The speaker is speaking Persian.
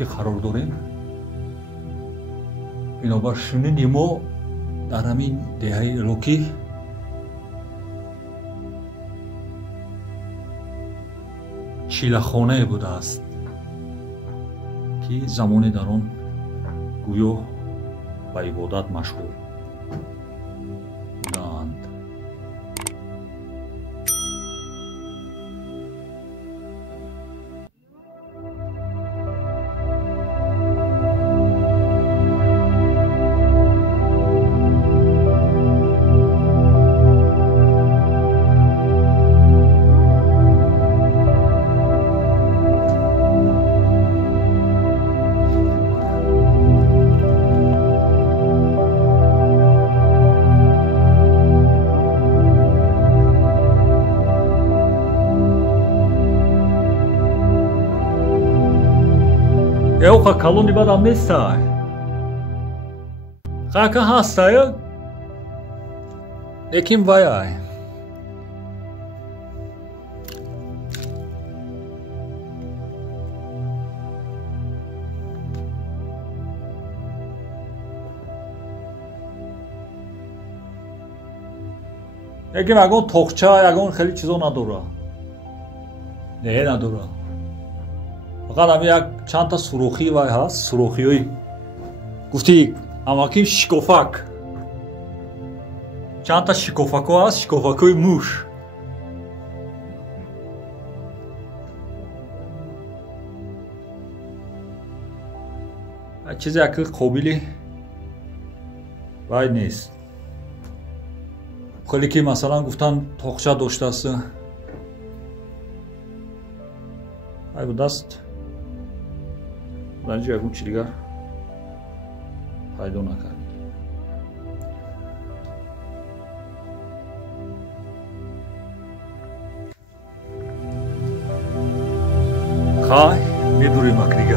که قرار داریم، بنابر شنیدی ما در همین دهه الاکی چیلخانه بوده است که زمانی در آن گویا به عبادت مشغول بودند. Eucha kaloni badam nesta. Kaka hasta ya. Ekim vay. Ekim agon toqcha, agon kheli chizo nadora. Ne nadora. فقط هم یک چند تا سروخی وای هست، سروخی های گفتی اماکیم شکوفک، چند تا شکوفک ها هست، شکوفک های موش. چیزی اکل قابلی وای نیست. خیلی که مثلا گفتن تاقچه داشته است ای بود است در اینجا یکون چی دیگر پیدا نکرد. خواهی میدوریم اکریگه